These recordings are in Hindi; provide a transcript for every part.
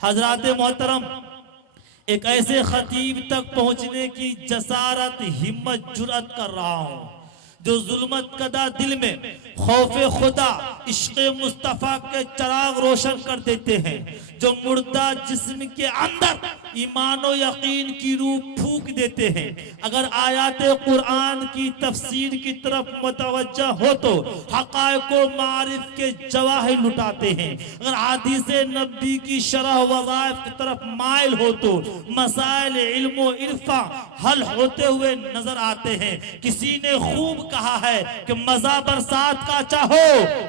हजरात मोहतरम, एक ऐसे खतीब तक पहुंचने की जसारत हिम्मत जुर्रत कर रहा हूं जो जुल्मत कदा दिल में खौफे खुदा इश्क़ मुस्तफ़ा के चिराग रोशन कर देते हैं, जो मुर्दा जिस्म के अंदर ईमान और यकीन की रूह फूंक देते हैं। अगर आयात कुरान की तफसीर की तरफ मुतवज्जा हो तो हक़ाइक़ व मारिफ के जवाहिर लुटाते हैं। अगर हदीस नबी की शरह वज़ाइफ की तरफ माइल हो तो मसाइल इल्म व इरफा हल होते हुए नजर आते हैं। किसी ने खूब कहा है कि मजा बरसात का चाहो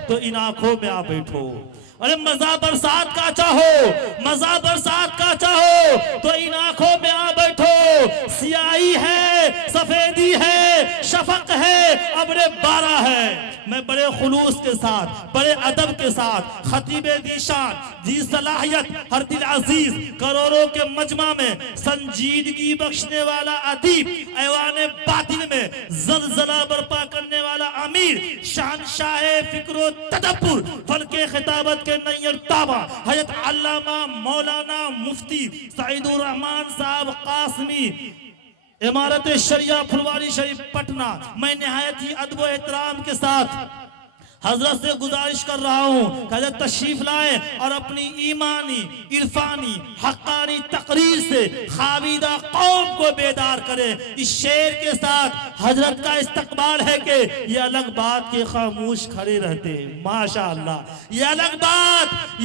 तो इन आंखों में आ बैठो। अरे मजा बरसात का चाहो, मजा बरसात का चाहो तो इन आंखों में आ बैठो। सियाही है, सफेदी है, शफक है, अब्रे बारा है। मैं बड़े खुलूस के साथ, बड़े अदब के साथ खतीब दीशान जी सलाहियत हर दिल अजीज करोड़ों के मजमा में संजीदगी बख्शने वाला अदीब, ऐवान बातिन में जलजला बर्पा करने वाला अमीर, शहनशाह फिक्रो तदब्बुर, फलके खिताबत के नैयर ताबा हजरत अल्लामा मौलाना मुफ्ती सईदुर रहमान साहब कासमी, इमारत शरिया फुलवारी शरीफ पटना। मैं निहायत ही अदब व एहतराम के साथ हजरत से गुजारिश कर रहा हूँ कि हजरत तशरीफ लाए और अपनी ईमानी इरफानी हक्कानी तकरीर से खाविदा कौम को बेदार करे। इस शेर के साथ हजरत का इस्तकबाल है कि ये अलग बात के खामोश खड़े रहते हैं। माशाअल्लाह, ये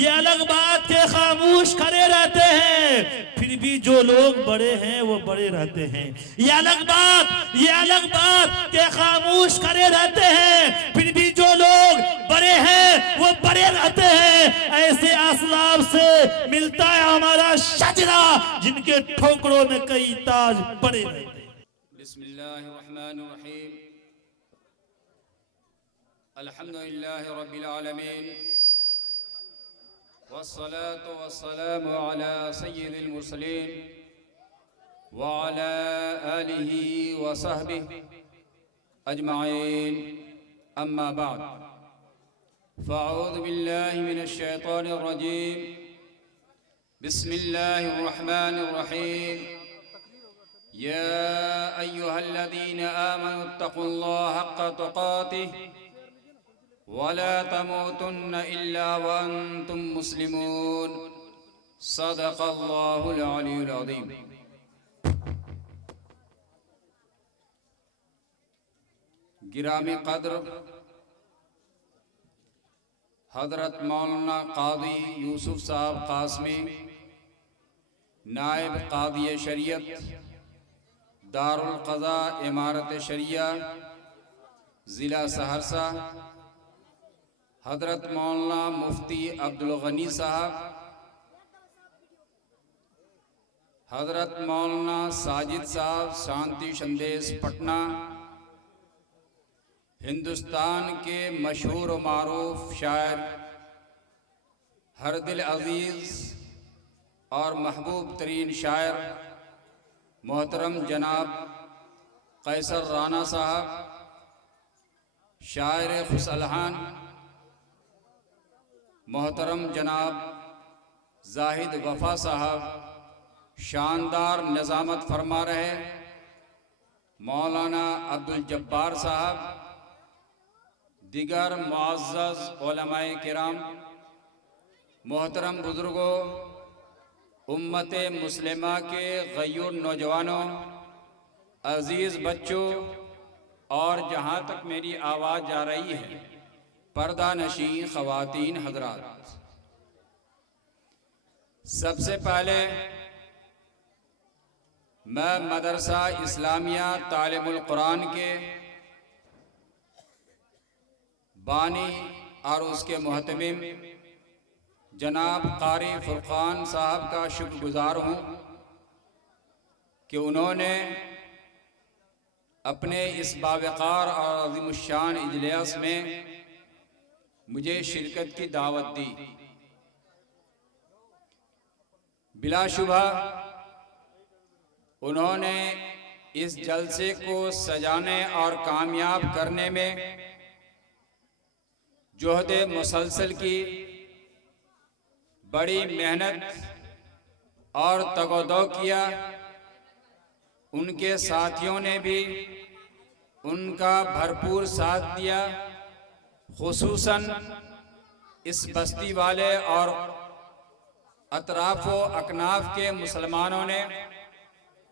अलग बात के खामोश खड़े रहते हैं, फिर भी जो लोग बड़े हैं वो बड़े रहते हैं। ये अलग बात के खामोश खड़े रहते हैं, फिर भी जो लोग बड़े हैं वो बड़े रहते हैं। ऐसे असलाब से मिलता है हमारा शजरा जिनके ठोकरों में कई ताज पड़े रहते हैं। बिस्मिल्लाहिर्रहमानिर्रहीम, अल्हम्दुलिल्लाहि रब्बिल आलमीन, वस्सलातु वस्सलामु अला सय्यिदिल मुरसलीन व अला आलिहि व सहबिहि अजमाइन, अम्मा बाद। फ़अऊज़ु बिल्लाहि मिनश शैतानिर रजीम, बिस्मिल्लाहिर्रहमानिर्रहीम। या अय्युहल्लज़ीना आमनुत्तक़ुल्लाहा हक़्क़ तुक़ातिहि वला तमूतुन्ना इल्ला व अंतुम मुस्लिमून। सदक़ल्लाहुल अलीयुल अज़ीम। गिरामी क़द्र हज़रत मौलाना क़ाज़ी यूसुफ साहब क़ासमी, नायब क़ाज़ी शरीयत दारुल क़ज़ा इमारत शरिया ज़िला सहरसा, हज़रत मौलाना मुफ्ती अब्दुल गनी साहब, हज़रत मौलाना साजिद साहब शांति संदेश पटना, हिंदुस्तान के मशहूर व मारूफ शायर, हर दिल अजीज़ और महबूब तरीन शायर मोहतरम जनाब कैसर राना साहब, शायर खुसलहान मोहतरम जनाब जाहिद वफ़ा साहब, शानदार निज़ामत फरमा रहे मौलाना अब्दुल जब्बार साहब, दिगर मुअज़्ज़ज़ उलमाए किराम, मोहतरम बुज़ुर्गों, उम्मते मुस्लिमा के गय्यूर नौजवानों, अज़ीज़ बच्चों और जहाँ तक मेरी आवाज़ जा रही है पर्दा नशीं ख़वातीन हज़रात, सबसे पहले मैं मदरसा इस्लामिया तालिमुल कुरान के बानी और उसके मुहतमिम जनाब कारी फुरकान साहब का शुक्रगुजार हूँ कि उन्होंने अपने इस बावक़ार और अज़ीमुश्शान इजलास में मुझे शिरकत की दावत दी। बिलाशुबा उन्होंने इस जलसे को सजाने और कामयाब करने में जोहद मुसलसल की, बड़ी मेहनत और तगोदो किया। उनके साथियों ने भी उनका भरपूर साथ दिया। खुसूसन इस बस्ती वाले और अतराफ व अकनाफ के मुसलमानों ने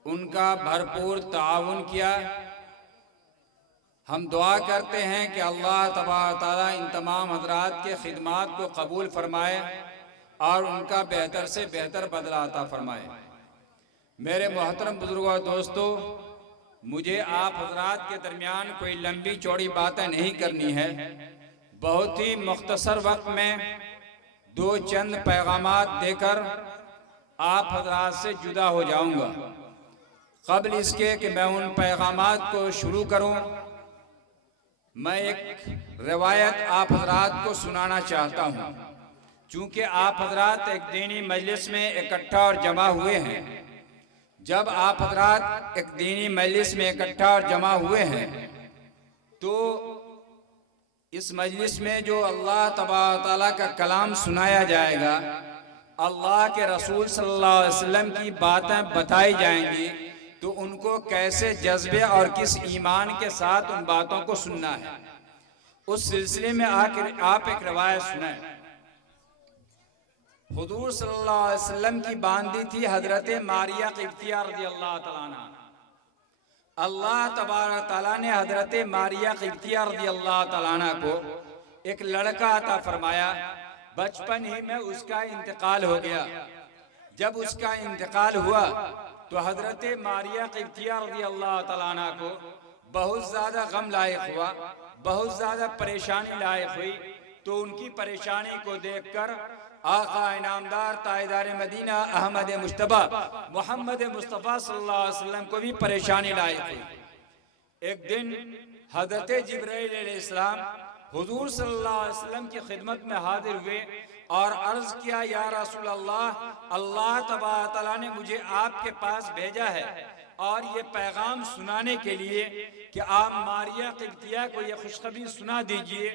उनका भरपूर ताउन किया। हम दुआ करते हैं कि अल्लाह तबारक ताला इन तमाम हज़रात के खिदमात को कबूल फरमाए और उनका बेहतर से बेहतर बदला अता फरमाए। मेरे मोहतरम बुजुर्गों और दोस्तों, मुझे आप हज़रात के दरमियान कोई लंबी चौड़ी बातें नहीं करनी है। बहुत ही मुख्तसर वक्त में दो चंद पैगामात देकर आप हज़रात से जुदा हो जाऊंगा। क़ब्ल इसके कि मैं उन पैगामात को शुरू करूं, मैं एक रिवायत आप हज़रात को सुनाना चाहता हूं। चूँकि आप हज़रात एक दीनी मजलिस में इकट्ठा और जमा हुए हैं, जब आप हज़रात एक दीनी मजलिस में इकट्ठा और जमा हुए हैं तो इस मजलिस में जो अल्लाह तबारक ताला का कलाम सुनाया जाएगा, अल्लाह के रसूल सल्लल्लाहु अलैहि वसल्लम की बातें बताई जाएंगी, तो उनको कैसे जज्बे और किस ईमान के साथ उन बातों को सुनना है, उस सिलसिले में आकर आप एक रवायत सुनाएं। हुजूर सल्लल्लाहु अलैहि वसल्लम की बांदी थी हजरत मारिया क़िब्तिया रज़ियल्लाहु तआला अन्हा। अल्लाह तबारक ताला ने हजरत मारिया क़िब्तिया रज़ियल्लाहु तआला अन्हा को एक लड़का अता फरमाया। बचपन ही में उसका इंतकाल हो गया। जब उसका इंतकाल हुआ तो हजरत मारिया क़िब्तिया रज़ियल्लाहु तआला अन्हा को बहुत ज़्यादा गम लायक हुआ, बहुत ज़्यादा परेशानी लायक हुई। तो उनकी परेशानी को देखकर आका इनामदार तायदार मदीना अहमद मुश्तबा मोहम्मद मुस्तफ़ा सल्लल्लाहु अलैहि वसल्लम को भी परेशानी लायक हुई। एक दिन हज़रत जिब्राइल अलैहिस्सलाम हुजूर सल्लल्लाहु अलैहि वसल्लम की खिदमत में हाजिर हुए और अर्ज किया, या रसूल अल्लाह, अल्लाह तबारक तआला ने मुझे आपके पास भेजा है और ये पैगाम सुनाने के लिए कि आप मारिया क़िब्तिया को ये खुशखबरी सुना दीजिए,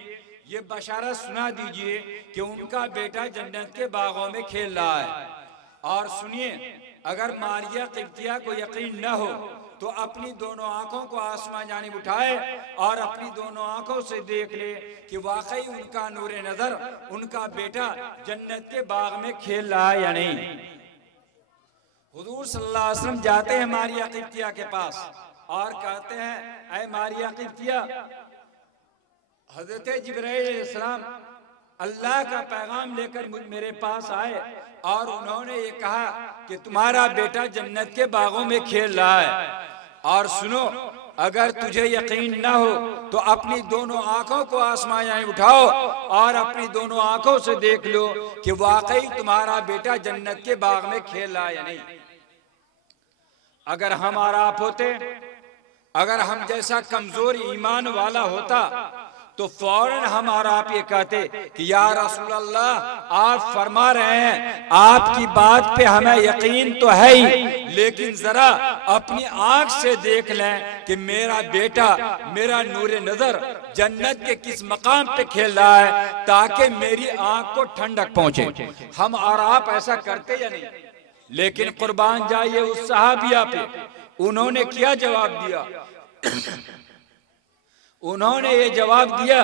ये बशारत सुना दीजिए कि उनका बेटा जन्नत के बागों में खेल रहा है। और सुनिए, अगर मारिया क़िब्तिया को यकीन न हो तो अपनी दोनों आंखों को आसमान जानिब उठाए और अपनी दोनों आंखों से देख ले कि वाकई उनका नूरे नजर, उनका बेटा जन्नत के बाग में खेल रहा है या नहीं। हुजूर सल्लल्लाहु अलैहि वसल्लम जाते हैं मारिया क़िब्तिया के पास और कहते हैं, ऐ मारिया क़िब्तिया, हज़रत जिब्राइल अलैहिस्सलाम अल्लाह का पैगाम लेकर मेरे पास आए और उन्होंने ये कहा कि तुम्हारा बेटा जन्नत के बागों में खेल रहा है। और सुनो, अगर तुझे यकीन ना हो तो अपनी दोनों आंखों को आसमान जानिब उठाओ और अपनी दोनों आंखों से देख लो कि वाकई तुम्हारा बेटा जन्नत के बाग में खेल रहा है या नहीं। अगर हम और आप होते, अगर हम जैसा कमजोर ईमान वाला होता तो फौरन हम और आप ये कहते कि या रसूल अल्लाह, आप फरमा रहे हैं, आपकी बात पे हमें यकीन तो है ही, लेकिन जरा अपनी आंख से देख लें कि मेरा बेटा, मेरा नूरे नजर जन्नत के किस मकाम पे खेल रहा है, ताकि मेरी आंख को ठंडक पहुंचे। हम और आप ऐसा करते या नहीं? लेकिन कुर्बान जाइए उस सहाबिया पे, उन्होंने क्या जवाब दिया? उन्होंने ये जवाब दिया,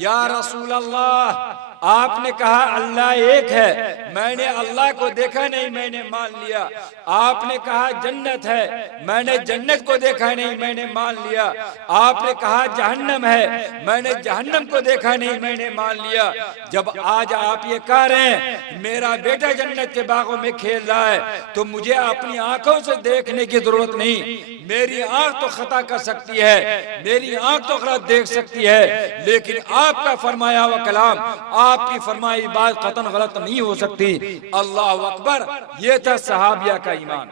या रसूल अल्लाह, आपने कहा अल्लाह एक है, मैंने अल्लाह को देखा नहीं, मैंने मान लिया। आपने कहा जन्नत है, मैंने जन्नत को देखा नहीं, मैंने मान लिया। आपने कहा जहन्नम है, मैंने जहन्नम को देखा नहीं, मैंने मान लिया। जब आज आप ये कह रहे हैं मेरा बेटा जन्नत के बागों में खेल रहा है, तो मुझे अपनी आंखों से देखने की जरूरत नहीं। मेरी आंख तो खता कर सकती है, मेरी आंख तो गलत देख सकती है, लेकिन आपका फरमाया हुआ कलाम, आपकी फरमाई बात कतन गलत नहीं हो सकती। अल्लाह अकबर। ये था सहाबिया का ईमान।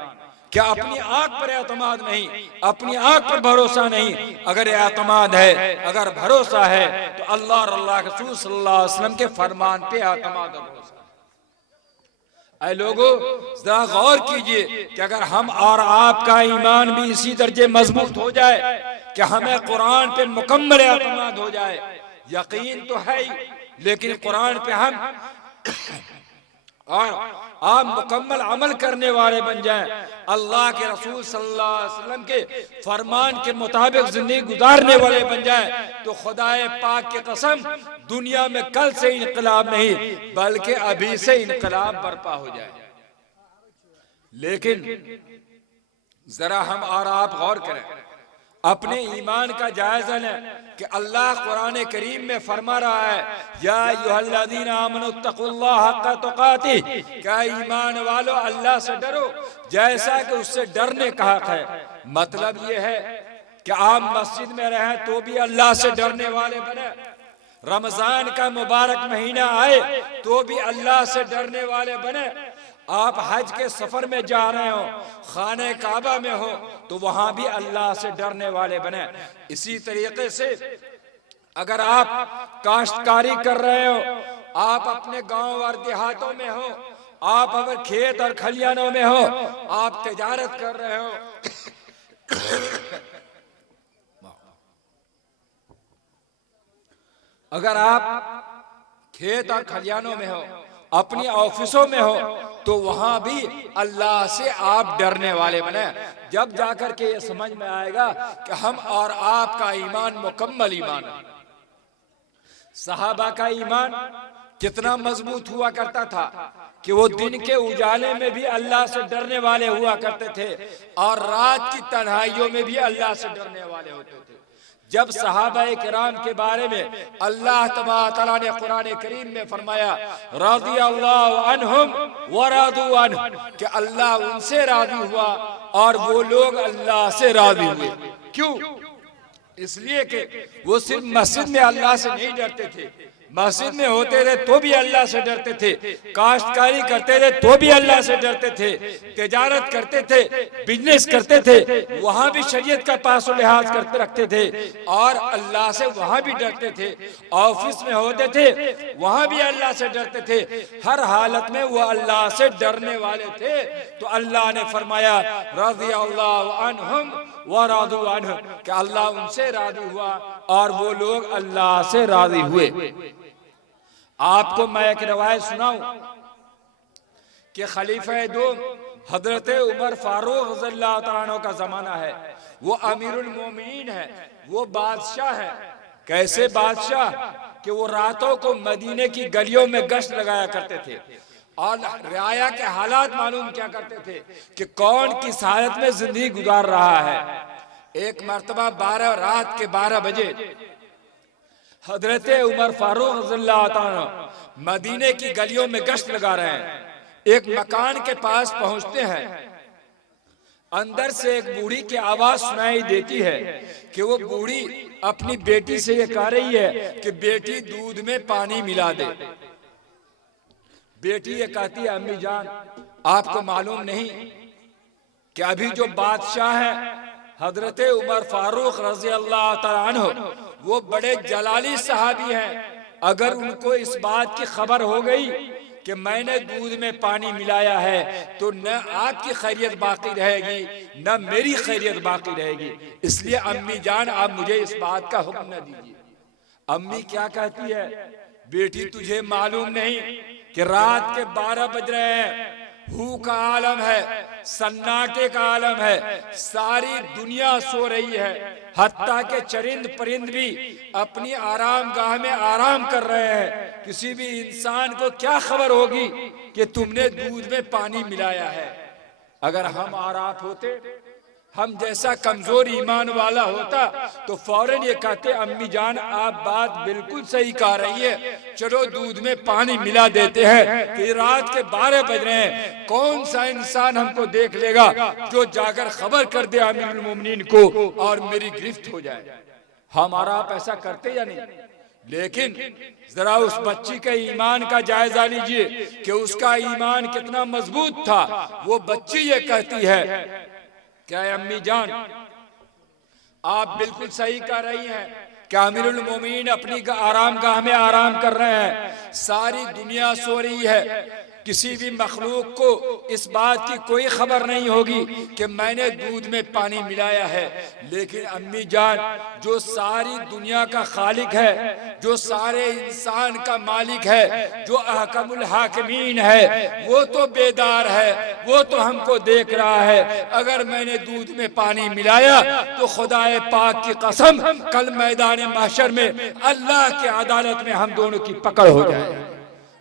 क्या अपनी आंख पर एतमाद नहीं, अपनी आंख पर भरोसा नहीं? अगर एतमाद है, अगर भरोसा है, तो अल्लाह और अल्लाह के रसूल सल्लल्लाहु अलैहि वसल्लम के फरमान पे एतमाद और भरोसा। ऐ लोगों, जरा गौर कीजिए कि अगर हम और आपका ईमान भी इसी दर्जे मजबूत हो जाए कि हमें कुरान पे मुकम्मल एतमाद हो जाए, यकीन तो है ही, लेकिन कुरान पे हम और आप मुकम्मल अमल करने वाले बन जाएं, अल्लाह के रसूल सल्लल्लाहु अलैहि वसल्लम के फरमान के मुताबिक जिंदगी गुजारने वाले बन जाएं, तो खुदाए पाक की कसम दुनिया में कल से इनकलाब नहीं बल्कि अभी से इनकलाब बर्पा हो जाए। लेकिन जरा हम और आप गौर करें, अपने ईमान का जायजा लें कि अल्लाह कुरान करीम में फरमा रहा है, या अय्युहल्लज़ीना आमनुत्तक़ुल्लाह हक़्क़ तुक़ातिह, क्या ईमान वालो अल्लाह से डरो जैसा कि उससे डरने का हक है। मतलब ये है कि आप मस्जिद में रहें तो भी अल्लाह से डरने वाले बने, रमजान का मुबारक महीना आए तो भी अल्लाह से डरने वाले बने, आप हज के सफर में जा रहे हो, खाने काबा में हो तो वहां भी अल्लाह से डरने वाले बने। इसी तरीके से अगर आप काश्तकारी कर रहे हो, आप अपने गांव और देहातों में हो, आप अगर खेत और खलियानों में हो, आप तिजारत कर रहे हो, अगर आप खेत और खलियानों में हो, अपनी ऑफिसों में हो, तो वहां भी अल्लाह से आप डरने वाले बने। जब जाकर के ये समझ में आएगा कि हम और आपका ईमान मुकम्मल ईमान है। सहाबा का ईमान कितना मजबूत हुआ करता था कि वो दिन के उजाले में भी अल्लाह से डरने वाले हुआ करते थे और रात की तन्हाइयों में भी अल्लाह से डरने वाले होते थे। जब सहाबा किराम के बारे में अल्लाह तबारक तआला ने कुरान करीम में फरमाया, रज़ियल्लाहु अन्हुम व रज़ू अन्हु, कि अल्लाह उनसे राजी हुआ और वो लोग अल्लाह से राजी हुए। क्यों? इसलिए कि वो सिर्फ मस्जिद में अल्लाह से नहीं डरते थे, मस्जिद में होते थे तो भी अल्लाह से डरते थे, काश्तकारी करते थे तो भी अल्लाह से डरते थे, तिजारत करते थे, बिजनेस करते थे, वहां भी शरीयत का पास लिहाज करते रखते थे और अल्लाह से वहां भी डरते थे, ऑफिस में होते थे वहां भी अल्लाह से डरते थे, हर हालत में वो अल्लाह से डरने वाले थे। तो अल्लाह ने फरमाया, रज़ियल्लाहु अन्हुम व रज़ू अन्हु, कि अल्लाह उनसे राजी हुआ और वो लोग अल्लाह से राजी हुए। आपको मैं एक रवायत सुनाऊं कि खलीफा दो हजरत उमर फारूक रज़ियल्लाहु तआला अन्हु का जमाना है, वो अमीरुल मोमिनीन है, वो बादशाह है। कैसे बादशाह कि वो रातों को मदीने की गलियों में गश्त लगाया करते थे और रियाया के हालात मालूम क्या करते थे कि कौन किस हालत में जिंदगी गुजार रहा है। एक मर्तबा रात के 12 बजे हजरत उमर फारूक रज़ियल्लाहु तआला मदीने की गलियों में गश्त लगा रहे हैं, एक मकान के पास पहुंचते हैं, अंदर से एक बूढ़ी की आवाज सुनाई देती है कि वो बूढ़ी अपनी बेटी से ये कह रही है कि बेटी दूध में पानी मिला दे। बेटी ये कहती है, अम्मी जान आपको मालूम नहीं कि अभी जो बादशाह है हजरत उमर फारूक रज़ियल्लाहु तआला अन्हु, वो बड़े जलाली सहाबी हैं, अगर उनको इस बात की खबर हो गई कि मैंने दूध में पानी मिलाया है तो न आपकी खैरियत बाकी रहेगी न मेरी खैरियत बाकी रहेगी, इसलिए अम्मी जान आप मुझे इस बात का हुक्म न दीजिए। अम्मी क्या कहती है, बेटी तुझे मालूम नहीं कि रात के 12 बज रहे हैं, हू का आलम है, सन्नाटे का आलम है, सारी दुनिया सो रही है, हत्ता के चरिंद परिंद भी अपनी आराम गाह में आराम कर रहे हैं। किसी भी इंसान को क्या खबर होगी कि तुमने दूध में पानी मिलाया है। अगर हम और आप होते, हम जैसा कमजोर ईमान वाला होता तो फौरन ये कहते, अम्मी जान आप बात बिल्कुल सही कह रही है, चलो दूध में पानी मिला देते हैं कि रात के 12 बज रहे हैं, कौन सा इंसान हमको देख लेगा जो जाकर खबर कर दे अमीरुल मोमिनीन को और मेरी गिरफ्त हो जाए। हमारा आप ऐसा करते या नहीं? लेकिन जरा उस बच्ची के ईमान का जायजा लीजिए कि उसका ईमान कितना मजबूत था। वो बच्ची ये कहती है, क्या अम्मी जान आप बिल्कुल सही कह रही हैं कि अमीरुल मोमिनीन अपनी आराम गाह में आराम कर रहे हैं, सारी दुनिया सो रही है, किसी भी मखलूक को इस बात की कोई खबर नहीं होगी कि मैंने दूध में पानी मिलाया है, लेकिन अम्मी जान जो सारी दुनिया का खालिक है, जो सारे इंसान का मालिक है, जो अहकमुल हाकिमीन है, वो तो बेदार है, वो तो हमको देख रहा है। अगर मैंने दूध में पानी मिलाया तो खुदाए पाक की कसम कल मैदान महशर में अल्लाह की अदालत में हम दोनों की पकड़ हो जाए।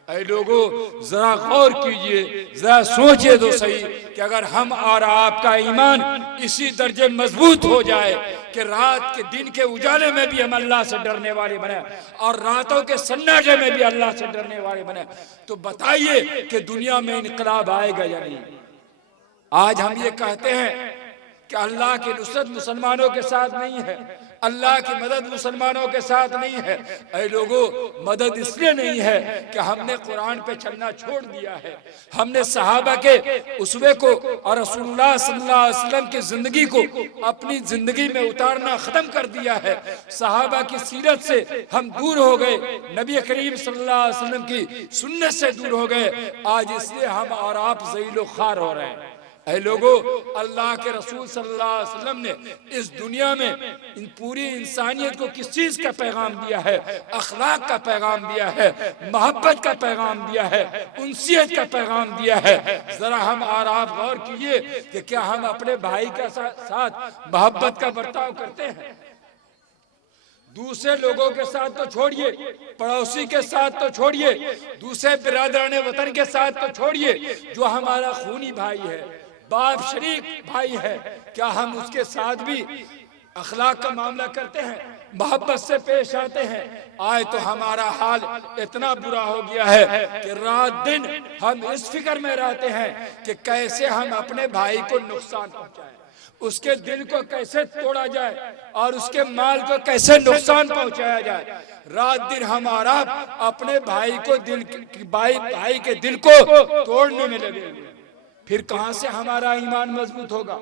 ऐ लोगों, जरा गौर कीजिए, जरा सोचिए तो सही कि अगर हम और आपका ईमान इसी दर्जे मजबूत हो जाए कि रात के दिन के उजाले में भी हम अल्लाह से डरने वाले बने और रातों के सन्नाटे में भी अल्लाह से डरने वाले बने, तो बताइए कि दुनिया में इनकलाब आएगा या नहीं। आज हम ये कहते हैं कि अल्लाह की नुसरत मुसलमानों के साथ नहीं है, अल्लाह की मदद मुसलमानों के साथ नहीं है। ऐ लोगों, मदद इसलिए नहीं है कि हमने कुरान पे चलना छोड़ दिया है, हमने सहाबा के उसवे को और रसूलुल्लाह सल्लल्लाहु अलैहि वसल्लम की जिंदगी को अपनी जिंदगी में उतारना खत्म कर दिया है। सहाबा की सीरत से हम दूर हो गए, नबी करीम सल्लल्लाहु अलैहि वसल्लम की सुन्नत से दूर हो गए। आज इसलिए हम और आप ज़लील ख़ार हो रहे हैं। ऐ लोगों, अल्लाह के रसूल सल्लल्लाहु अलैहि वसल्लम ने इस दुनिया में इन पूरी इंसानियत को किस चीज का पैगाम दिया है? अखलाक का पैगाम दिया है, मोहब्बत का पैगाम दिया है, उनसियत का पैगाम दिया है। जरा हम और आप गौर कीजिए कि क्या हम अपने भाई के साथ मोहब्बत का बर्ताव करते हैं? दूसरे लोगों के साथ तो छोड़िए, पड़ोसी के साथ तो छोड़िए, दूसरे बिरादरान वतन के साथ तो छोड़िए, जो हमारा खूनी भाई है, बाप शरीक भाई है, क्या हम उसके साथ भी अखलाक का मामला करते हैं, मोहब्बत से पेश आते हैं? आए तो हमारा हाल इतना बुरा हो गया है कि रात दिन हम इस फिक्र में रहते हैं कि कैसे हम अपने भाई को नुकसान पहुंचाएं, उसके दिल को कैसे तोड़ा जाए और उसके माल को कैसे नुकसान पहुंचाया जाए। रात दिन हमारा अपने भाई को भाई के दिल को तोड़ने में लगे। फिर कहां से हमारा ईमान मजबूत होगा?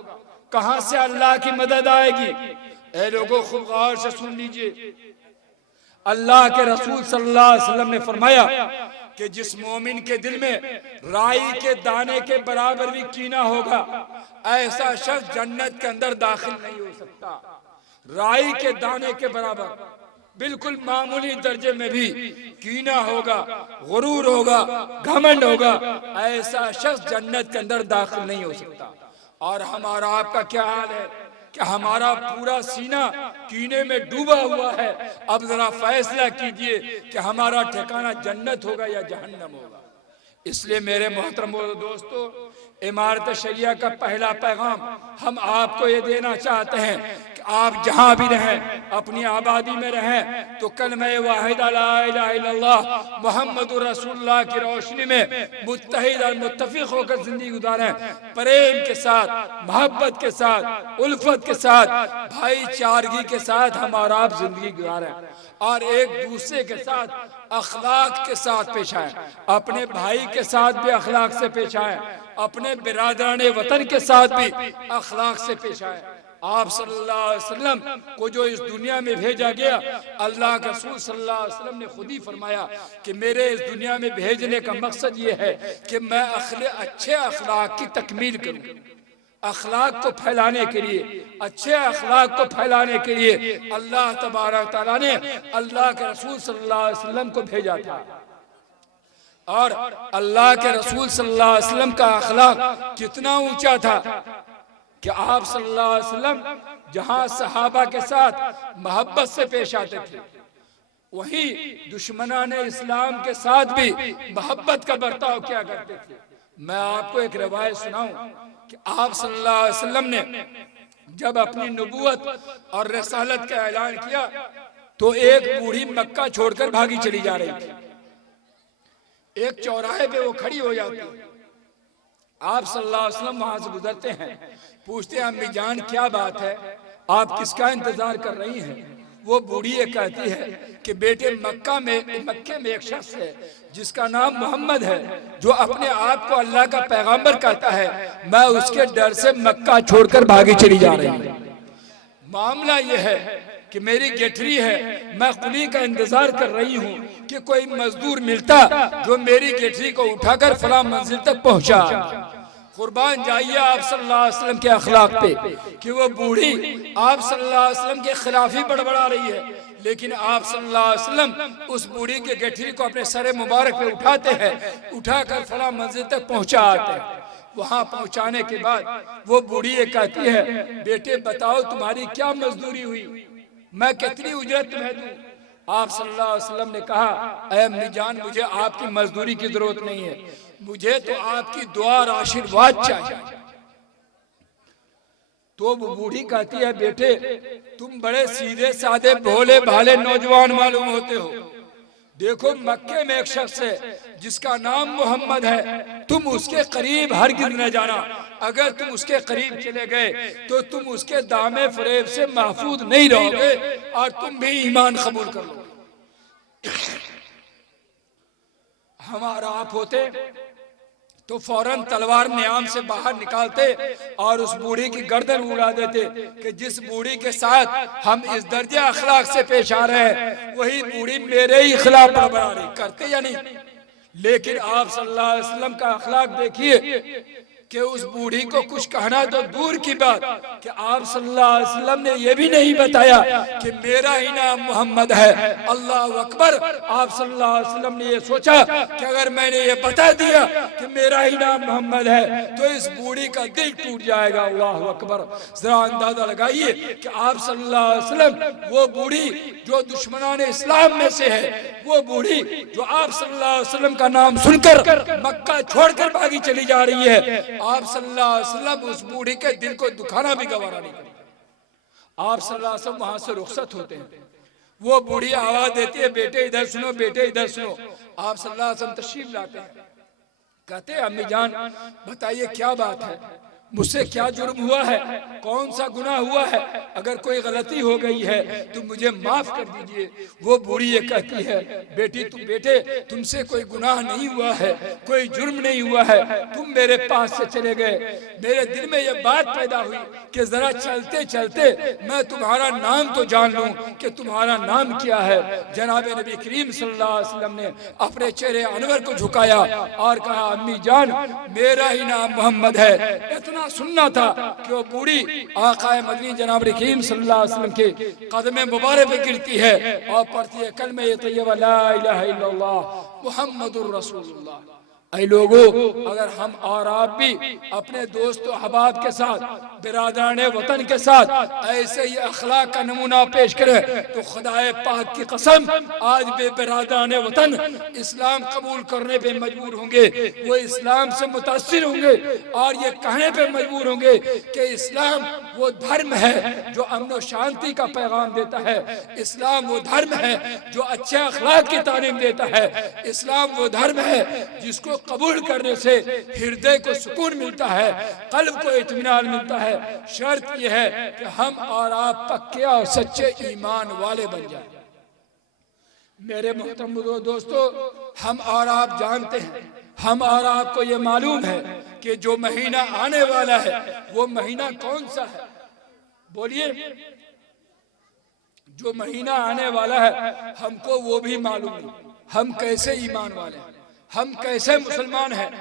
कहां से अल्लाह की मदद आएगी? ऐ लोगों, खूब गौर से सुन लीजिए, अल्लाह के रसूल सल्लल्लाहु अलैहि वसल्लम ने फरमाया कि जिस मोमिन के दिल में राई के दाने के बराबर भी कीना होगा, ऐसा शख्स जन्नत के अंदर दाखिल नहीं हो सकता। राई के दाने के बराबर बिल्कुल मामूली दर्जे में भी कीना होगा, गुरूर होगा, घमंड होगा, ऐसा शख्स जन्नत के अंदर दाखिल नहीं हो सकता। और हमारा आपका क्या हाल है कि हमारा पूरा सीना कीने में डूबा हुआ है। अब जरा फैसला कीजिए कि हमारा ठिकाना जन्नत होगा या जहन्नम होगा। इसलिए मेरे मोहतरम दोस्तों, इमारत शरिया का पहला पैगाम हम आपको ये देना चाहते हैं कि आप जहां भी रहें, अपनी आबादी में रहें, तो कलमा वाहिदा ला इलाहा इल्लल्लाह मुहम्मदुर रसूलुल्लाह की रोशनी में मुत्तहिद और मुत्तफिक होकर जिंदगी गुजारें। प्रेम के साथ, मोहब्बत के साथ, उल्फत के साथ, भाईचारगी के साथ हमारा आप जिंदगी गुजारें और एक दूसरे के साथ अखलाक के साथ पेश आए। अपने भाई के साथ भी अखलाक से पेश आए, अपने बिरादराने वतन के साथ भी अखलाक से पेश आए। आप सल्लल्लाहु अलैहि वसल्लम को जो इस दुनिया में भेजा गया, अल्लाह के रसूल सल्लल्लाहु अलैहि वसल्लम ने खुद ही फरमाया कि मेरे इस दुनिया में भेजने का मकसद ये है कि मैं अच्छे अखलाक की तकमील करूं। अखलाक को फैलाने के लिए, अच्छे अखलाक को फैलाने के लिए अल्लाह तबारक तआला ने अल्लाह के रसूल सल्लल्लाहु अलैहि वसल्लम को भेजा था। और अल्लाह के रसूल सल्लल्लाहु अलैहि वसल्लम का अखलाक कितना ऊंचा था कि आप सल्लल्लाहु अलैहि वसल्लम जहां सहाबा के साथ मोहब्बत से पेश आते थे, वहीं दुश्मनाने इस्लाम के साथ भी मोहब्बत का बर्ताव किया करते थे। मैं आपको एक रवायत सुनाऊं कि आप सल्लल्लाहु अलैहि वसल्लम ने जब अपनी नबूवत और रसालत का ऐलान किया तो एक बूढ़ी मक्का छोड़कर भागी चली जा रही थी। एक चौराहे पे वो खड़ी हो जाती है। आप सल्लल्लाहु अलैहि वसल्लम वहां से गुजरते हैं, पूछते हैं अम्मी जान क्या बात है, आप किसका इंतजार कर रही हैं? वो बूढ़ी ये कहती है कि बेटे मक्के में एक शख्स है जिसका नाम मोहम्मद है, जो अपने आप को अल्लाह का पैगंबर कहता है, मैं उसके डर से मक्का छोड़कर भागी चली जा रही हूँ। मामला ये है कि मेरी गेठरी है, मैं कुली का इंतजार कर रही हूँ कि कोई मजदूर मिलता जो मेरी गेठरी को उठाकर फला मंजिल तक पहुँचा। कुर्बान जाइए आप सल्लल्लाहु अलैहि वसल्लम के अखलाक पे कि वो बूढ़ी आप सल्लल्लाहु अलैहि वसल्लम के खिलाफ ही बड़बड़ा रही है, लेकिन आप सल्लल्लाहु अलैहि वसल्लम उस बूढ़ी के गेठरी को अपने सरे मुबारक पे उठाते हैं, उठाकर फला मंजिल तक पहुँचा आते हैं। वहां पहुंचाने के बाद वो बूढ़ी ये कहती है, बेटे बताओ तुम्हारी क्या मजदूरी हुई, मैं कितनी उजरत तुम्हें दूं। आप सल्लल्लाहु अलैहि वसल्लम ने कहा, ऐ अम्मी जान मुझे आपकी मजदूरी की जरूरत नहीं है, मुझे तो आपकी दुआ और आशीर्वाद चाहिए। तो वो बूढ़ी कहती है, बेटे तुम बड़े सीधे साधे भोले भाले नौजवान मालूम होते हो, देखो मक्के में एक शख्स है जिसका नाम मोहम्मद है, तुम उसके करीब हरगिज़ न जाना, अगर तुम उसके करीब चले गए तो तुम उसके दामे फरेब से महफूज नहीं रहोगे और तुम भी ईमान कबूल कर लोगे। हमारा आप होते तो फौरन तलवार नियाम से बाहर निकालते और उस बूढ़ी की गर्दन उड़ा देते कि जिस बूढ़ी के साथ हम इस दर्जे अखलाक से पेश आ रहे हैं वही बूढ़ी मेरे ही खिलाफ बड़बड़ा रही, करते या नहीं। लेकिन आप सल्लल्लाहु अलैहि वसल्लम का अखलाक देखिए कि उस बूढ़ी को कुछ कहना तो दूर की बात कि आप सल्लल्लाहु अलैहि वसल्लम ने यह भी नहीं बताया कि मेरा ही नाम मोहम्मद है। अल्लाह अकबर। आप सल्लल्लाहु अलैहि वसल्लम ने यह सोचा कि अगर मैंने ये बता दिया कि मेरा ही नाम मोहम्मद है तो इस बूढ़ी का दिल टूट जाएगा। अल्लाह अकबर। जरा अंदाजा लगाइए कि आप सल्लल्लाहु अलैहि वसल्लम वो बूढ़ी जो दुश्मनाने इस्लाम में से है, वो बूढ़ी जो आप सल्लल्लाहु अलैहि वसल्लम का नाम सुनकर मक्का छोड़कर भागी चली जा रही है, आप सल्लल्लाहु अलैहि वसल्लम उस बूढ़ी के दिल को दुखाना भी गवारा नहीं करते। आप सल्लल्लाहु अलैहि वसल्लम वहां से रुखसत होते हैं, वो बूढ़ी आवाज देती है, बेटे इधर सुनो, बेटे इधर सुनो। आप सल्लल्लाहु अलैहि वसल्लम तशरीफ लाते हैं, कहते हैं अम्मी जान बताइए क्या बात है, मुझसे क्या जुर्म हुआ है, कौन सा गुनाह हुआ है, अगर कोई गलती हो गई है तो मुझे माफ कर दीजिए। वो बूढ़ी ये कहती है, बेटे तुमसे कोई गुनाह नहीं हुआ है, कोई जुर्म नहीं हुआ है, तुम मेरे पास से चले गए, मेरे दिल में ये बात पैदा हुई कि जरा चलते चलते मैं तुम्हारा नाम तो जान लूं कि तुम्हारा नाम क्या है। जनाब नबी करीम सल्लल्लाहु अलैहि वसल्लम ने अपने चेहरे अनवर को झुकाया और कहा, अम्मी जान मेरा ही नाम मोहम्मद है। इतना सुनना था कि वो बूढ़ी आकाए मदनी जनाब करीम सल्लल्लाहु अलैहि वसल्लम के कदमे मुबारक पे गिरती है और पढ़ती है कलमे तय्यबा ला इलाहा इल्लल्लाह मुहम्मदुर रसूलुल्लाह। ऐ लोगों, अगर हम और आप भी अपने दोस्त अहबाब के साथ, बिरादराने वतन के साथ ऐसे ही अखलाक का नमूना पेश करें तो खुदाए पाक की कसम आज बेबिरादराने वतन इस्लाम कबूल करने पे मजबूर होंगे, वो इस्लाम से मुतासिर होंगे और ये कहने पे मजबूर होंगे कि इस्लाम वो धर्म है जो अमन और शांति का पैगाम देता है, इस्लाम वो धर्म है जो अच्छे अखलाक की तालीम देता है, इस्लाम वो धर्म है जिसको कबूल करने से हृदय को सुकून मिलता है, कल्ब को इत्मीनान मिलता है। शर्त यह है कि हम और आप पक्के और सच्चे ईमान वाले बन जाएं। मेरे मोहतरम दोस्तों, हम और आप जानते हैं, हम और आपको ये मालूम है कि जो महीना आने वाला है वो महीना कौन सा है? बोलिए। जो महीना आने वाला है हमको वो भी मालूम नहीं। हम कैसे ईमान वाले हैं, हम कैसे मुसलमान हैं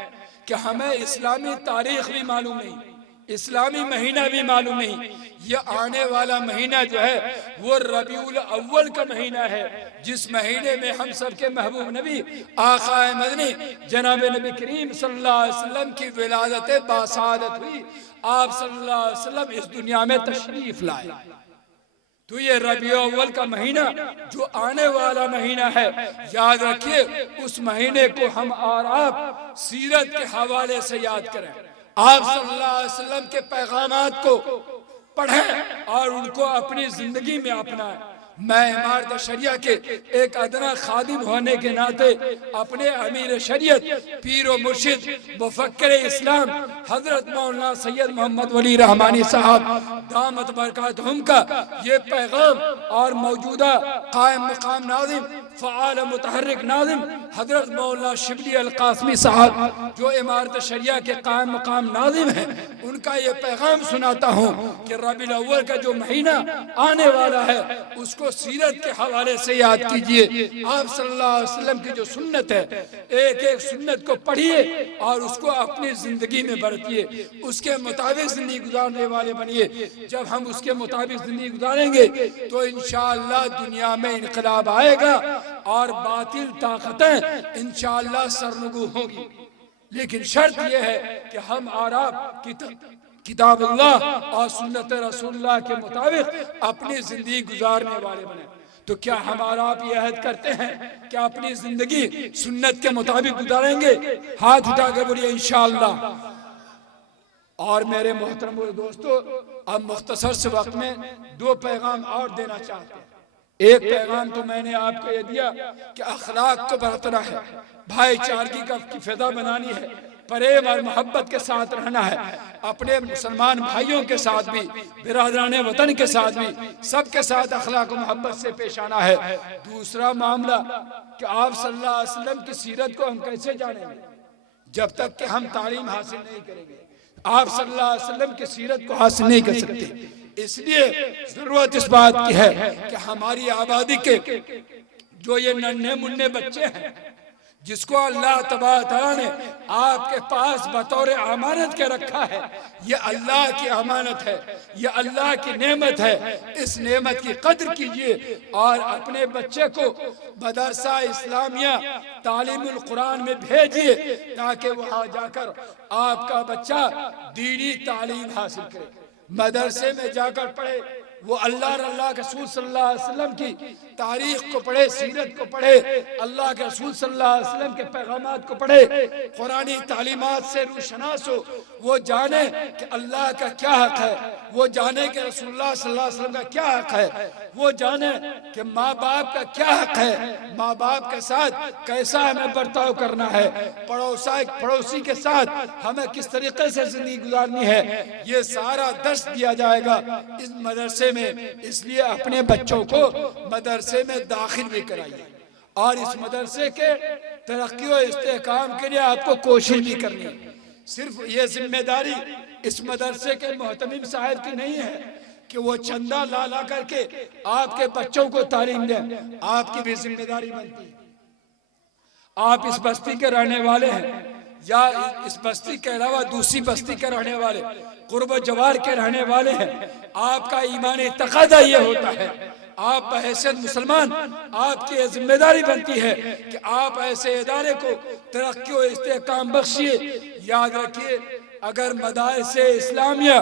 कि हमें इस्लामी तारीख भी मालूम नहीं, इस्लामी महीना भी मालूम नहीं। ये आने वाला महीना जो है वो रबीउल अव्वल का महीना है, जिस महीने में हम सबके महबूब नबी आकाए मदनी जनाब नबी करीम सल्लल्लाहु अलैहि वसल्लम की विलादत बासादत हुई। आप सल्लल्लाहु अलैहि वसल्लम इस दुनिया में तशरीफ लाए। तो ये रबीउल अव्वल का महीना जो आने वाला महीना है, याद रखिए उस महीने को हम और आप सीरत के हवाले से याद करें, आप सल्लल्लाहु अलैहि वसल्लम के पैगामात को पढ़ें और उनको अपनी जिंदगी में अपनाएं। मैं इमारत शरिया के एक अदना खादिम होने के नाते अपने अमीर शरीयत पीर व मुर्शिद मुफक्किर इस्लाम हजरत मौलाना सैयद मोहम्मद वली रहमानी साहब दामत बरकातहुम का ये पैगाम और मौजूदा कायम मकाम नाज़िम फ़आल मुतहर्रिक नाज़िम हज़रत मौलाना शिबली अल कासमी साहब जो इमारत शरिया के कायम मकाम नाज़िम हैं, उनका ये पैगाम सुनाता हूँ कि रबीउल अव्वल का जो महीना आने वाला है उसको सीरत के हवाले से याद कीजिए। आप सल्लल्लाहु अलैहि वसल्लम की जो सुन्नत है, एक एक सुन्नत को पढ़िए और उसको अपनी जिंदगी में बरतिए, उसके मुताबिक जिंदगी गुजारने वाले बनिए। जब हम उसके मुताबिक जिंदगी गुजारेंगे तो इंशाअल्लाह दुनिया में इनकलाब आएगा और बातिल ताकतें इंशाअल्लाह सरनगू होंगी। लेकिन शर्त यह है कि हम और आप किताबुल्लाह और सुन्नत रसूलुल्लाह के मुताबिक अपनी जिंदगी गुजारने वाले बने। तो क्या हमारा आप ये अहद करते हैं कि अपनी जिंदगी सुन्नत के मुताबिक गुजारेंगे? हाथ उठाकर बोलिए इंशाअल्लाह। और मेरे मोहतरम दोस्तों, अब मुख्तसर से वक्त में दो पैगाम और देना चाहते हैं। एक पैगाम तो मैंने आपको ये दिया कि अखलाक को बरतना है, भाईचारगी की फिजा बनानी है, प्रेम और मोहब्बत के साथ रहना है, अपने मुसलमान भाइयों के साथ भी, बिरादरान वतन के साथ भी, सबके साथ अखलाक मोहब्बत से पेश आना है। दूसरा मामला कि आप सल्लल्लाहु अलैहि वसल्लम की सीरत को हम कैसे जानेंगे जब तक कि हम तालीम हासिल नहीं करेंगे। आप सल्लल्लाहु अलैहि वसल्लम की सीरत को हासिल नहीं कर सकते। इसलिए जरूरत इस बात की है कि हमारी आबादी के जो ये नन्हे मुन्ने बच्चे हैं, जिसको अल्लाह तबारक तआला ने आपके पास बतौर अमानत के रखा है, ये अल्लाह की अमानत है, ये अल्लाह की नेमत है। इस नेमत की कद्र कीजिए और अपने बच्चे को मदरसा इस्लामिया तालीमुल कुरान में भेजिए ताकि वहाँ जाकर आपका बच्चा दीनी तालीम हासिल करे, मदरसे में जाकर पढ़े, वो अल्लाह और अल्लाह के रसूल सल्लल्लाहु अलैहि वसल्लम की तारीख को पढ़े, सीरत को पढ़े, अल्लाह के रसूल सल्लल्लाहु अलैहि वसल्लम के पैगामात को पढ़े, कुरानी तालीमात से रूशनास हो, वो जाने कि अल्लाह का क्या हक है, वो जाने कि रसूलुल्लाह सल्लल्लाहु अलैहि वसल्लम का क्या हक है, वो जाने कि माँ बाप का क्या हक है, माँ बाप के साथ कैसा हमें बर्ताव करना है, पड़ोसी के साथ हमें किस तरीके से जिंदगी गुजारनी है, ये सारा दर्स दिया जाएगा इस मदरसे में। इसलिए अपने बच्चों को मदरसे में दाखिल भी कराइए और इस मदरसे के तरक्की और इस्तेहकाम के लिए आपको कोशिश भी करनी है। सिर्फ ये जिम्मेदारी इस मदरसे के मोहतमिम साहब की नहीं है कि वो चंदा ला ला करके आपके बच्चों को तालीम दें, आपकी भी जिम्मेदारी बनती है। आप इस बस्ती के रहने वाले हैं या इस बस्ती के अलावा दूसरी बस्ती के रहने वाले, कुर्ब जवार के रहने वाले हैं, आपका ईमानी तकादा ये होता है, आप बहैसियत मुसलमान आपकी जिम्मेदारी बनती है कि आप ऐसे इदारे को तरक्की और इस्तेहकाम बख्शिए। याद रखिए, अगर मदरसे इस्लामिया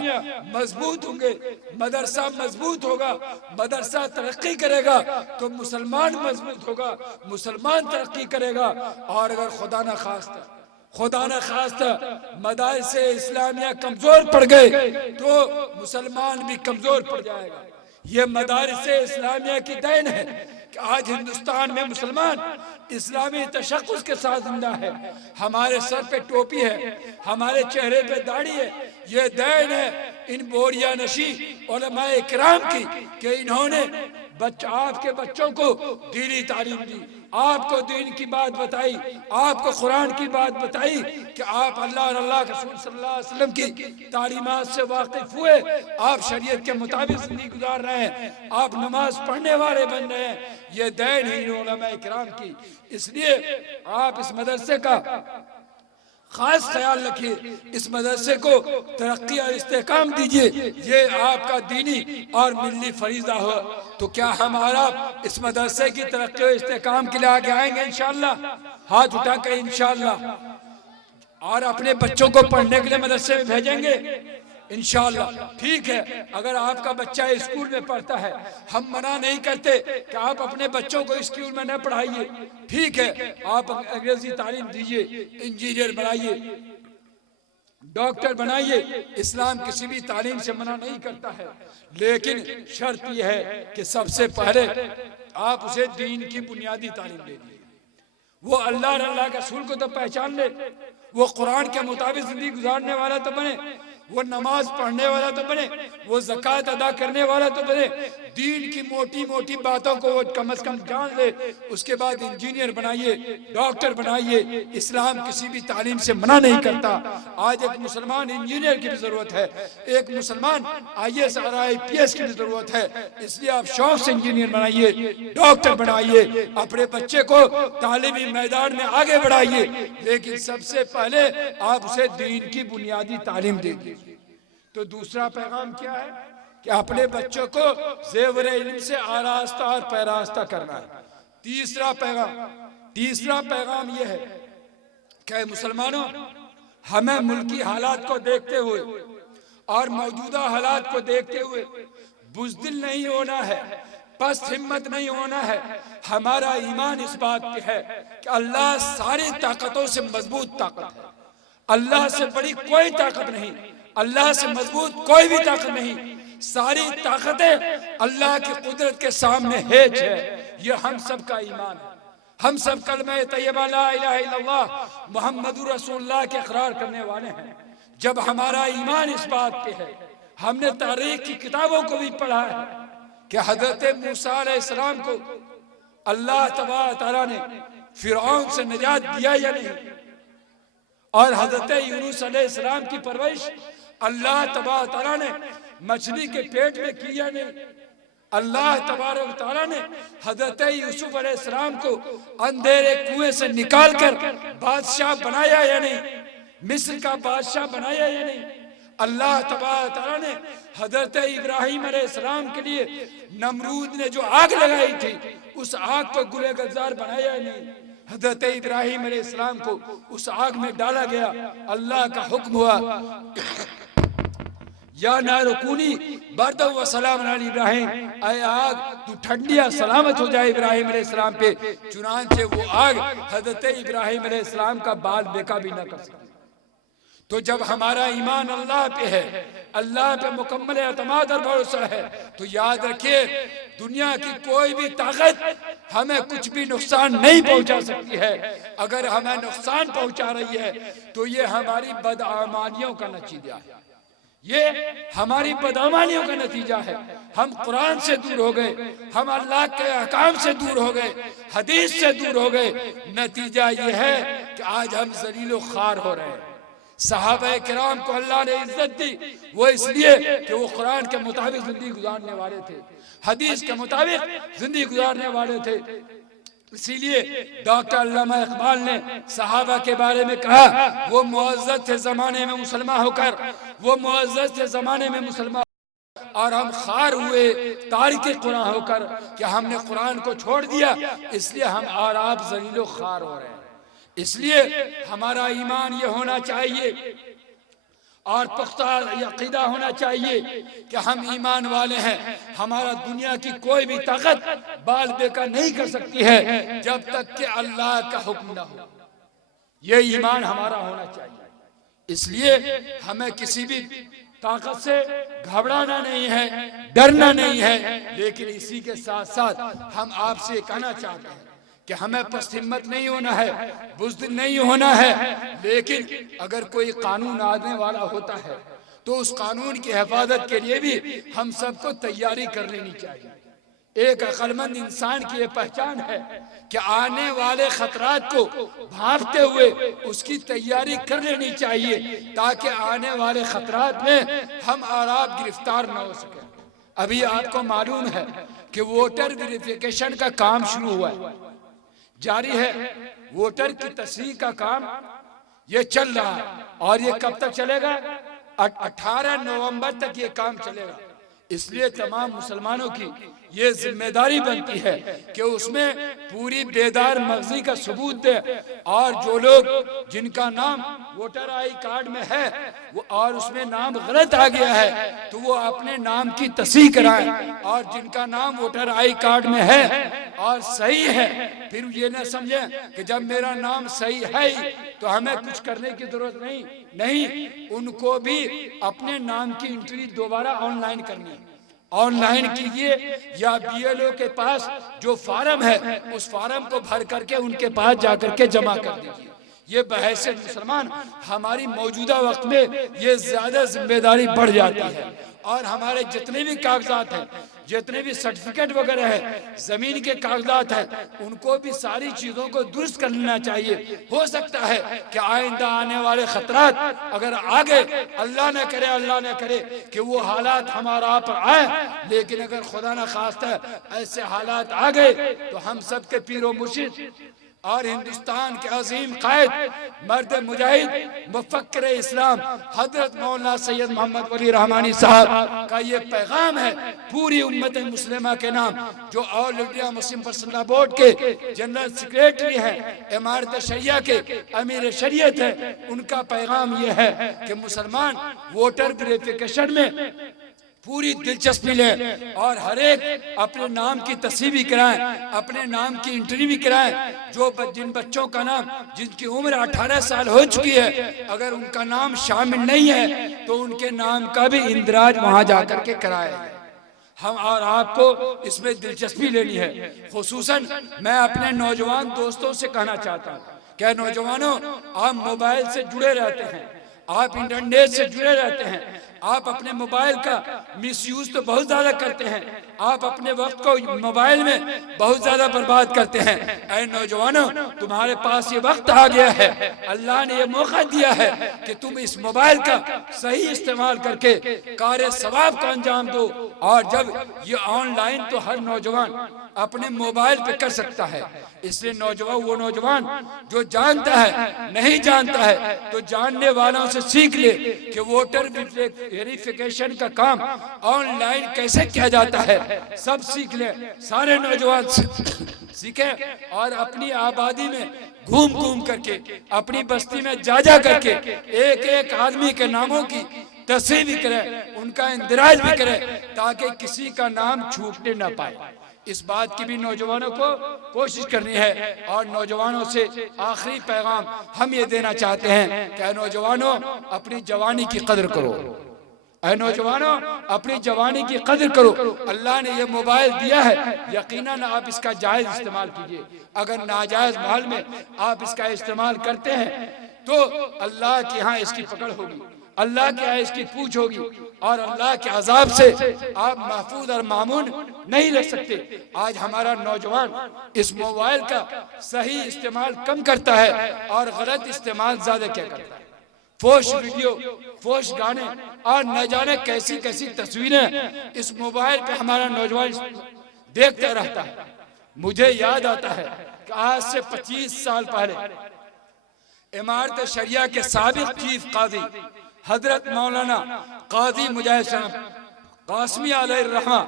मजबूत होंगे, मदरसा मजबूत होगा, मदरसा तरक्की करेगा तो मुसलमान मजबूत होगा, मुसलमान तरक्की करेगा। और अगर खुदा न खास्ता मदरसे इस्लामिया कमजोर पड़ गए तो मुसलमान भी कमजोर पड़ जाएगा। ये मदरसे इस्लामिया की देन है कि आज हिंदुस्तान में मुसलमान इस्लामी तशक्कुस के साथ जिंदा है। हमारे सर पे टोपी है, हमारे चेहरे पे दाढ़ी है, ये देन है इन बोरिया नशी उलमाए इकराम की कि इन्होंने आपके बच्चों को दीनी तालीम दी, आपको दीन की बात बताई, आपको कुरान की बात बताई कि आप अल्लाह और अल्लाह के रसूल सल्लल्लाहु अलैहि वसल्लम की तालीमात से वाकिफ हुए, आप शरीयत के मुताबिक जिंदगी गुजार रहे हैं, आप नमाज पढ़ने वाले बन रहे हैं। ये देन है इन उलमाए इकराम की। इसलिए आप इस मदरसे का खास ख्याल रखिए, इस मदरसे को तरक्की और इस्तेहकाम दीजिए, ये आपका दीनी और मिल्ली फरीजा हो। तो क्या हमारा इस मदरसे की तरक्की और इस्तेहकाम के लिए आगे आएंगे इंशाअल्लाह? हाथ उठाकर इंशाअल्लाह। और अपने बच्चों को पढ़ने के लिए मदरसे में भेजेंगे इंशाअल्लाह। ठीक है, अगर आपका बच्चा स्कूल में पढ़ता है, हम मना नहीं करते कि आप अपने बच्चों को स्कूल में न पढ़ाइए, ठीक है, आप अंग्रेजी तालीम दीजिए, इंजीनियर बनाइए, डॉक्टर बनाइए, इस्लाम किसी भी तालीम से मना नहीं करता है। लेकिन शर्त यह है कि सबसे पहले आप उसे दीन की बुनियादी तालीम दे दीजिए, वो अल्लाह और अल्लाह के रसूल को तो पहचान ले, वो कुरान के मुताबिक जिंदगी गुजारने वाला तो बने। वो नमाज पढ़ने वाला तो बने, वो ज़कात अदा करने वाला तो बने, दीन की मोटी मोटी बातों को वो कम से कम जान ले। उसके बाद इंजीनियर बनाइए, डॉक्टर बनाइए। इस्लाम किसी भी तालीम से मना नहीं करता। आज एक मुसलमान इंजीनियर की भी जरूरत है, एक मुसलमान IAS और IPS की भी जरूरत है। इसलिए आप शौक से इंजीनियर बनाइए, डॉक्टर बनाइए, अपने बच्चे को तालीमी मैदान में आगे बढ़ाइए, लेकिन सबसे पहले आप उसे दीन की बुनियादी तालीम दीजिए। तो दूसरा पैगाम क्या है कि अपने बच्चों को ज़ेवर इल्म से आरास्ता और पैरास्ता करना है। तीसरा पैगाम यह है कि मुसलमानों, हमें मुल्की हालात को देखते हुए और मौजूदा हालात को देखते हुए बुज़दिल नहीं होना है, पस्त हिम्मत नहीं होना है। हमारा ईमान इस बात पे है कि अल्लाह सारी ताकतों से मजबूत ताकत है। अल्लाह से बड़ी कोई ताकत नहीं, अल्लाह से मजबूत कोई भी ताकत नहीं। सारी ताकतें अल्लाह की कुदरत के सामने हेज है। ये हम सब का ईमान है। हम सब कलमा तैयबा ला इलाहा इल्लल्लाह मुहम्मदुर रसूलुल्लाह के इकरार करने वाले हैं। जब हमारा ईमान इस बात पे है, हमने तारीख की किताबों को भी पढ़ा है कि हजरत मूसा अलैहिस्सलाम को अल्लाह तबारक तआला ने फिरौन से निजात दिया या नहीं, और हजरत यूनुस अलैहिस्सलाम की परवरिश अल्लाह तबारक तआला ने मछली के पेट में किया नहीं। अल्लाह तबारक तआला ने हजरत यूसुफ अलैहिस्सलाम को अंधेरे कुएं से निकालकर बादशाह बनाया या नहीं, मिस्र का बादशाह बनाया या नहीं। अल्लाह तबारक तआला ने हजरत इब्राहिम अलैहिस्सलाम के लिए नमरूद ने जो आग लगाई थी, उस आग को गुले गुलजार बनाया या नहीं। हजरत इब्राहिम अलैहिस्सलाम को उस आग में डाला गया, अल्लाह का हुक्म हुआ या नारुकूनी बर्द व सलाम अला इब्राहिम, ऐ आग तू ठंडिया सलामत हो जाए इब्राहिम अलैहिस्सलाम पे। चुनांचे वो आग हजरत इब्राहिम अलैहिस्सलाम का बाल बेका भी न कर सके। तो जब हमारा ईमान अल्लाह पे है, अल्लाह पे मुकम्मल एतमाद और भरोसा है, तो याद रखिए दुनिया की कोई भी ताकत हमें कुछ भी नुकसान नहीं पहुंचा सकती है। अगर हमें नुकसान पहुंचा रही है तो ये हमारी बदआमालियों का नतीजा है, ये हमारी बदआमालियों का नतीजा है। हम कुरान से दूर हो गए, हम अल्लाह के अहकाम से दूर हो गए, हदीस से दूर हो गए। नतीजा ये है कि आज हम जलीलो खार हो रहे हैं। सहाबा किराम को अल्लाह ने इज्जत दी, वो इसलिए कि वो कुरान के मुताबिक जिंदगी गुजारने वाले थे, हदीस के मुताबिक जिंदगी गुजारने वाले थे। इसीलिए डॉक्टर अल्लामा इकबाल ने सहाबा के बारे में कहा, वो मुअज़्ज़ज़ थे जमाने में मुसलमान होकर, वो मुअज़्ज़ज़ थे जमाने में मुसलमान, और हम खार हुए तारिक कुरान होकर कि हमने कुरान को छोड़ दिया, इसलिए हम और आप जलीलो खार हो रहे हैं। इसलिए हमारा ईमान ये होना चाहिए और पुख्ता अक़ीदा होना चाहिए कि हम ईमान वाले हैं। हमारा दुनिया की कोई भी ताकत बाल बेका नहीं कर सकती है जब तक कि अल्लाह का हुक्म ना हो। ये ईमान हमारा होना चाहिए। इसलिए हमें किसी भी ताकत से घबराना नहीं है, डरना नहीं है, लेकिन इसी के साथ साथ हम आपसे कहना चाहते हैं कि हमें पस्त हिम्मत नहीं होना है, बुज़दिल नहीं होना है। लेकिन अगर कोई कानून आने वाला होता है तो उस कानून की हिफाजत के लिए भी हम सबको तैयारी कर लेनी चाहिए। एक अक्लमंद इंसान की यह पहचान है कि आने वाले खतरात को भांपते हुए उसकी तैयारी कर लेनी चाहिए, ताकि आने वाले खतरात में हम और आप गिरफ्तार न हो सके। अभी आपको मालूम है कि वोटर वेरिफिकेशन का काम शुरू हुआ है, जारी है। वोटर की तस्दीक का काम ये चल रहा है, और ये कब तक चलेगा? 18 नवंबर तक ये काम चलेगा। इसलिए तमाम मुसलमानों की ये जिम्मेदारी बनती है कि उसमें पूरी बेदार मगजी का सबूत दे, और जो लोग जिनका नाम वोटर आई कार्ड में है वो और उसमें नाम गलत आ गया है तो वो अपने नाम की तस्दीक कराएं, और जिनका नाम वोटर आई कार्ड में है और सही है, फिर ये न समझें कि जब मेरा नाम सही है ही तो हमें कुछ करने की जरूरत नहीं। उनको भी अपने नाम की एंट्री दोबारा ऑनलाइन करनी है। ऑनलाइन कीजिए या BLO के पास जो फार्म है उस फार्म को भर करके उनके पास जाकर के जमा कर दीजिए। ये बहैसियत मुसलमान हमारी मौजूदा वक्त में ये ज्यादा जिम्मेदारी बढ़ जाती है। और हमारे जितने भी कागजात हैं, जितने भी सर्टिफिकेट वगैरह है, जमीन के कागजात हैं, उनको भी सारी चीजों को दुरुस्त कर लेना चाहिए। हो सकता है कि आइंदा आने वाले खतरात अगर आगे अल्लाह न करे कि वो हालात हमारा आप पर आए, लेकिन अगर खुदा न खास्ता ऐसे हालात आ गए तो हम सब के पीरो मुर्शिद और हिंदुस्तान के अजीम कायद मर्द मुजाहिद मुफक्किर इस्लाम हजरत मौलाना सैयद मोहम्मद वली रहमानी साहब का ये पैगाम है पूरी उम्मत मुस्लिमा के नाम, जो all India Muslim personal board के जनरल सेक्रेटरी हैं, इमारत शरिया के अमीर शरीयत है। उनका पैगाम ये है कि मुसलमान वोटर वेरिफिकेशन में पूरी दिलचस्पी लें और हर एक अपने नाम की तस्दीक भी कराएं, अपने नाम की एंट्री भी कराएं। जिन बच्चों का नाम, जिनकी उम्र 18 साल हो चुकी है, अगर उनका नाम शामिल नहीं है तो उनके नाम का भी इंदराज वहां जाकर के कराएं। हम और आपको इसमें दिलचस्पी लेनी है। खुसूसन मैं अपने नौजवान दोस्तों से कहना चाहता हूँ, क्या नौजवानों, आप मोबाइल से जुड़े रहते हैं, आप इंटरनेट से जुड़े रहते हैं, आप अपने मोबाइल का मिसयूज तो बहुत ज्यादा करते हैं, आप अपने वक्त को मोबाइल में बहुत ज्यादा बर्बाद करते हैं। ऐ नौजवानों, तुम्हारे पास ये वक्त आ गया है, अल्लाह ने ये मौका दिया है कि तुम इस मोबाइल का सही इस्तेमाल करके कार्य सवाब का अंजाम दो। और जब ये ऑनलाइन तो हर नौजवान अपने मोबाइल पे कर सकता है, इसलिए वो नौजवान जो जानता है, नहीं जानता है तो जानने वालों से सीख ले कि वोटर वेरिफिकेशन का काम ऑनलाइन कैसे किया जाता है, सब सीख ले। सारे नौजवान सीखे और अपनी आबादी में घूम घूम करके, अपनी बस्ती में जा करके एक एक आदमी के नामों की तस्दीक भी करे, उनका इंदराज भी करे, ताकि किसी का नाम छूटने न पाए। इस बात की भी नौजवानों को कोशिश करनी है। और नौजवानों से आखिरी पैगाम हम ये देना चाहते हैं कि नौजवानों, अपनी जवानी की कदर करो। ऐ नौजवानों, अपनी जवानी की कदर करो। अल्लाह ने ये मोबाइल दिया है, यकीनन आप इसका जायज इस्तेमाल कीजिए। अगर नाजायज माल में आप इसका इस्तेमाल करते हैं तो अल्लाह के यहाँ इसकी पकड़ होगी, अल्लाह के यहाँ इसकी पूछ होगी और अल्लाह के अजाब से आप महफूज और मामून नहीं रह सकते। आज हमारा नौजवान इस मोबाइल का सही इस्तेमाल कम करता है और गलत इस्तेमाल ज्यादा क्या करता है। फोश वीडियो, फोश गाने और न जाने कैसी कैसी तस्वीरें इस मोबाइल पे हमारा नौजवान देखता रहता है। मुझे याद आता है कि आज से 25 साल पहले इमारत शरिया के साबिक चीफ काजी हजरत मौलाना काजी मुजाहिद कासमी अलैहिर्रहमा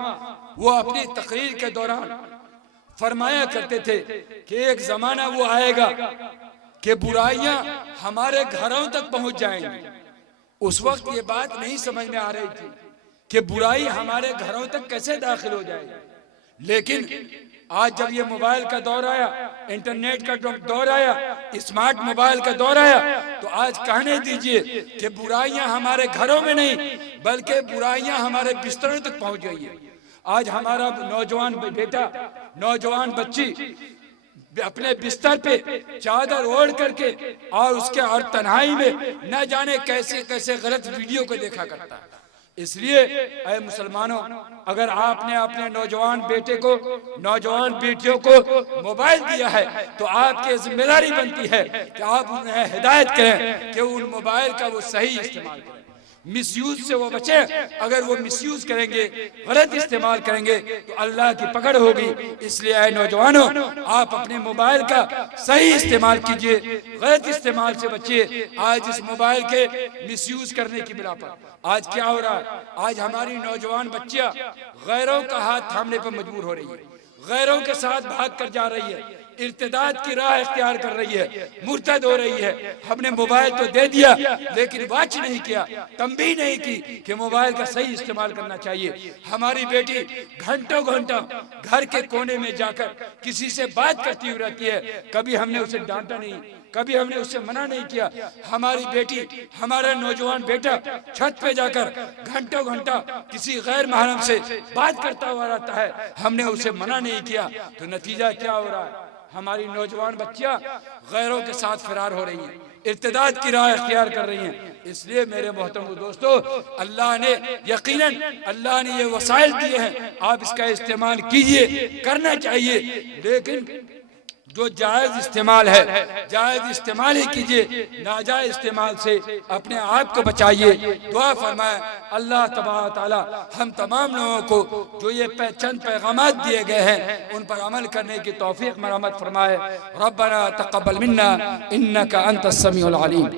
वो अपनी तकरीर के दौरान फरमाया करते थे कि एक जमाना वो आएगा कि बुराइयां हमारे घरों तक पहुंच जाएंगी। उस वक्त ये बात नहीं समझ में आ रही थी कि बुराई हमारे घरों तक कैसे दाखिल हो जाएगी, लेकिन आज जब ये मोबाइल का दौर आया, इंटरनेट का दौर आया, स्मार्ट मोबाइल का दौर आया, तो आज कहने दीजिए कि बुराइयां हमारे घरों में नहीं बल्कि बुराइयां हमारे बिस्तरों तक पहुंच गई है। आज हमारा नौजवान बेटा, नौजवान बच्ची अपने बिस्तर पे चादर ओढ़ करके और उसके और तन्हाई में न जाने कैसे कैसे गलत वीडियो को देखा करता है। इसलिए ऐ मुसलमानों, अगर आपने अपने नौजवान बेटे को, नौजवान बेटियों को मोबाइल दिया है तो आपकी जिम्मेदारी बनती है कि आप उन्हें हिदायत करें कि उन मोबाइल का वो सही इस्तेमाल करें, मिसयूज से वो बचे। अगर वो मिसयूज करेंगे, गलत इस्तेमाल करेंगे तो अल्लाह की पकड़ होगी। इसलिए ऐ नौजवानों, आप अपने मोबाइल का सही इस्तेमाल कीजिए, गलत इस्तेमाल से बचिए। आज इस मोबाइल के मिसयूज करने की बिना पर आज क्या हो रहा है, आज हमारी नौजवान बच्चियां गैरों का हाथ थामने पर मजबूर हो रही है, गैरों के साथ भाग कर जा रही है, इर्तिदाद की राह इख्तियार कर रही है, मुर्तद हो रही है। हमने मोबाइल तो दे दिया लेकिन वाच नहीं किया, तंबीह नहीं की कि मोबाइल का सही इस्तेमाल करना चाहिए। हमारी बेटी घंटों घंटों घर के कोने में जाकर किसी से बात करती हुई रहती है, कभी हमने उसे डांटा नहीं, कभी हमने उससे मना नहीं किया। हमारी बेटी, हमारा नौजवान बेटा छत पे जाकर घंटों घंटा किसी गैर महरम से बात करता हुआ रहता है, हमने उसे मना नहीं किया। तो नतीजा क्या हो रहा है, हमारी नौजवान बच्चियां गैरों के साथ फरार हो रही हैं, इर्तिदाद की राह इख्तियार कर रही हैं। इसलिए मेरे मोहतरम दोस्तों, अल्लाह ने यकीनन अल्लाह ने ये वसाइल दिए हैं, आप इसका इस्तेमाल कीजिए, करना चाहिए, लेकिन जो जायज़ इस्तेमाल है जायज़ इस्तेमाल ही कीजिए, नाजायज़ इस्तेमाल से अपने आप को बचाइए। दुआ फरमाए अल्लाह तबारक तआला हम तमाम लोगों को जो ये चंद पैगामात दिए गए हैं उन पर अमल करने की तौफीक मरामत फरमाए। रब्बना तक़ब्बल मिन्ना इन्नका अंतस समीउल अलीम।